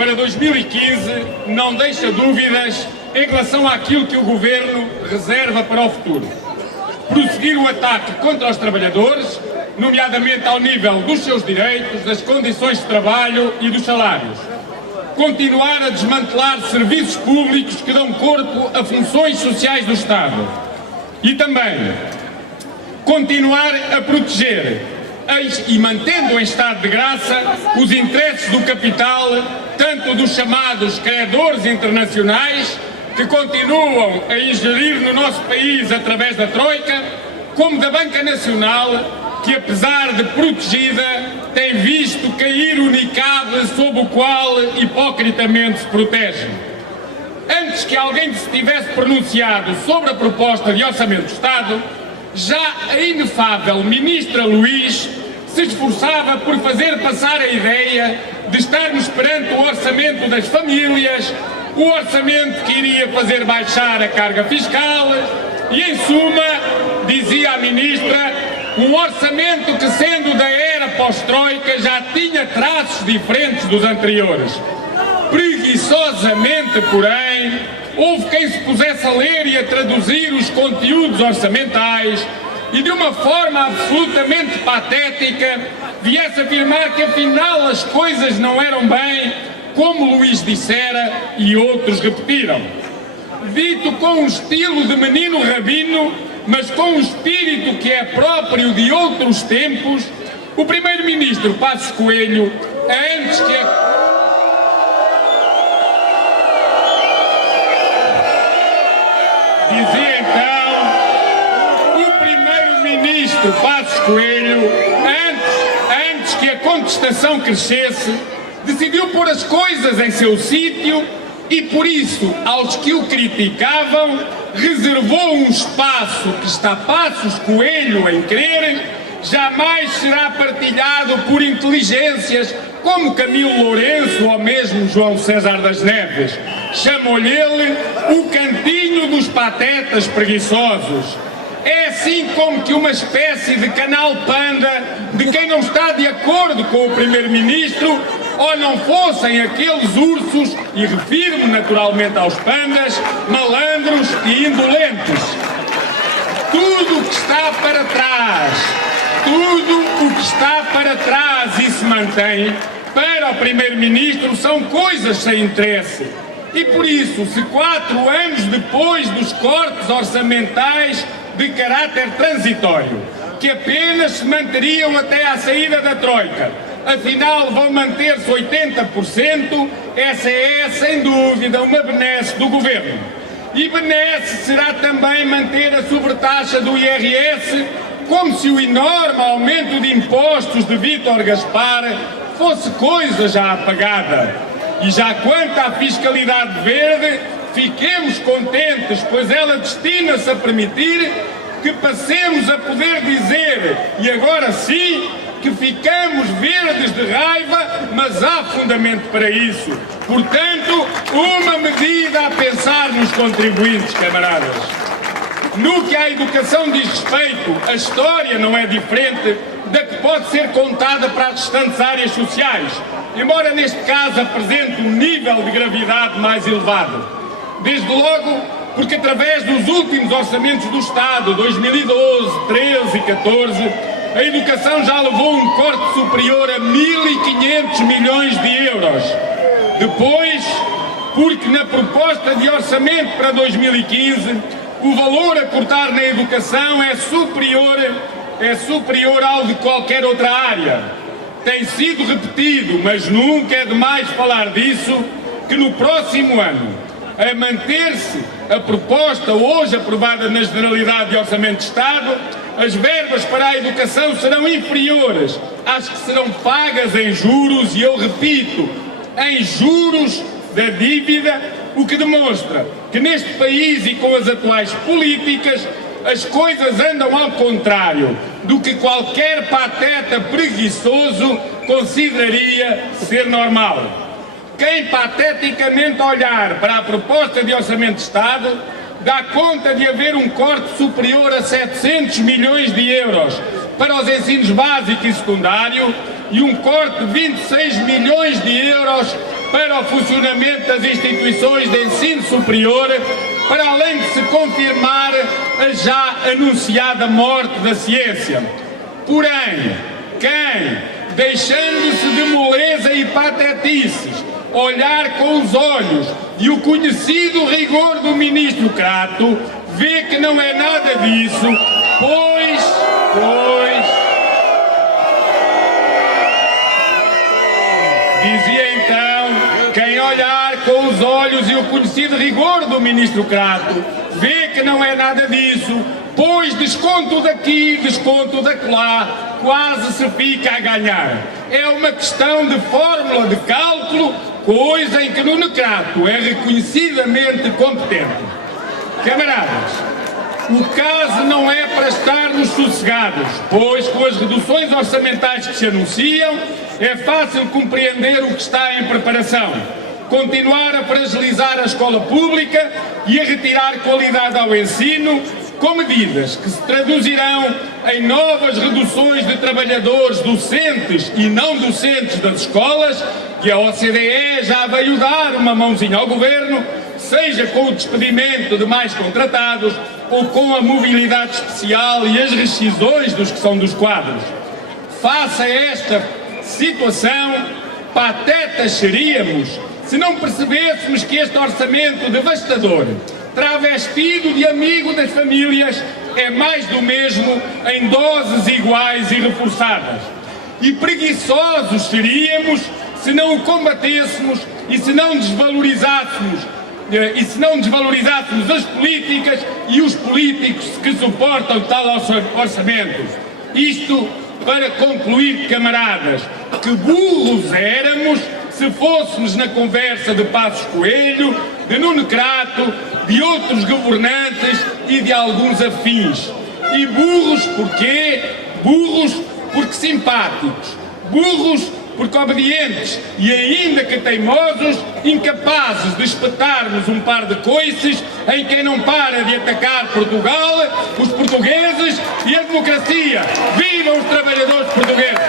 para 2015 não deixa dúvidas em relação àquilo que o Governo reserva para o futuro. Prosseguir o ataque contra os trabalhadores, nomeadamente ao nível dos seus direitos, das condições de trabalho e dos salários. Continuar a desmantelar serviços públicos que dão corpo a funções sociais do Estado. E também continuar a proteger e mantendo em estado de graça os interesses do capital, tanto dos chamados credores internacionais, que continuam a ingerir no nosso país através da Troika, como da Banca Nacional, que apesar de protegida, tem visto cair o niqab sob o qual hipocritamente se protege. Antes que alguém se tivesse pronunciado sobre a proposta de Orçamento do Estado, já a inefável Ministra Luís se esforçava por fazer passar a ideia de estarmos perante o orçamento das famílias, o orçamento que iria fazer baixar a carga fiscal e, em suma, dizia a Ministra, um orçamento que, sendo da era pós-Troika, já tinha traços diferentes dos anteriores. Preguiçosamente, porém, houve quem se pusesse a ler e a traduzir os conteúdos orçamentais e, de uma forma absolutamente patética, viesse afirmar que afinal as coisas não eram bem como Luís dissera e outros repetiram. Dito com um estilo de menino rabino, mas com um espírito que é próprio de outros tempos, o primeiro-ministro Passos Coelho, antes que dizia então, o primeiro-ministro Passos Coelho, antes que a contestação crescesse, decidiu pôr as coisas em seu sítio e, por isso, aos que o criticavam, reservou um espaço que está Passos Coelho em querer, jamais será partilhado por inteligências como Camilo Lourenço ou mesmo João César das Neves. Chamou-lhe ele o cantinho dos patetas preguiçosos. É assim como que uma espécie de canal panda de quem não está de acordo com o primeiro-ministro, ou não fossem aqueles ursos, e refiro-me naturalmente aos pandas, malandros e indolentes. Tudo o que está para trás e se mantém, para o primeiro-ministro são coisas sem interesse. E por isso, se 4 anos depois dos cortes orçamentais de caráter transitório, que apenas se manteriam até à saída da Troika, afinal vão manter-se 80%, essa é, sem dúvida, uma benesse do Governo. E benesse será também manter a sobretaxa do IRS, como se o enorme aumento de impostos de Vítor Gaspar fosse coisa já apagada. E já quanto à fiscalidade verde, fiquemos contentes, pois ela destina-se a permitir que passemos a poder dizer, e agora sim, que ficamos verdes de raiva, mas há fundamento para isso. Portanto, uma medida a pensar nos contribuintes, camaradas. No que à educação diz respeito, a história não é diferente da que pode ser contada para as restantes áreas sociais, embora neste caso apresente um nível de gravidade mais elevado. Desde logo, porque através dos últimos orçamentos do Estado, 2012, 13 e 14, a educação já levou um corte superior a 1.500 milhões de euros. Depois, porque na proposta de orçamento para 2015, o valor a cortar na educação é superior ao de qualquer outra área. Tem sido repetido, mas nunca é demais falar disso, que no próximo ano, a manter-se a proposta hoje aprovada na Generalidade de Orçamento de Estado, as verbas para a educação serão inferiores às que serão pagas em juros, e eu repito, em juros da dívida, o que demonstra que neste país e com as atuais políticas as coisas andam ao contrário do que qualquer pateta preguiçoso consideraria ser normal. Quem pateticamente olhar para a proposta de Orçamento de Estado dá conta de haver um corte superior a 700 milhões de euros para os ensinos básico e secundário e um corte de 26 milhões de euros para o funcionamento das instituições de ensino superior, para além de se confirmar a já anunciada morte da ciência. Porém, quem, deixando-se de moleza e patetices, olhar com os olhos e o conhecido rigor do ministro Crato, vê que não é nada disso, pois... Dizia então, quem olhar com os olhos e o conhecido rigor do ministro Crato, vê que não é nada disso, pois desconto daqui, desconto dacolá, quase se fica a ganhar. É uma questão de fórmula de cálculo, coisa em que Nuno Crato é reconhecidamente competente. Camaradas, o caso não é para estarmos sossegados, pois com as reduções orçamentais que se anunciam, é fácil compreender o que está em preparação. Continuar a fragilizar a escola pública e a retirar qualidade ao ensino, com medidas que se traduzirão em novas reduções de trabalhadores docentes e não docentes das escolas, que a OCDE já veio dar uma mãozinha ao governo, seja com o despedimento de mais contratados ou com a mobilidade especial e as rescisões dos que são dos quadros. Face a esta situação, patetas seríamos se não percebêssemos que este orçamento devastador, travestido de amigo das famílias, é mais do mesmo em doses iguais e reforçadas. E preguiçosos seríamos se não o combatêssemos e se não desvalorizássemos as políticas e os políticos que suportam tal orçamento. Isto para concluir, camaradas, que burros éramos se fôssemos na conversa de Passos Coelho, de Nuno Crato, de outros governantes e de alguns afins. E burros porquê? Burros porque simpáticos, burros porque obedientes e ainda que teimosos, incapazes de espetar-nos um par de coices em quem não para de atacar Portugal, os portugueses e a democracia. Vivam os trabalhadores portugueses!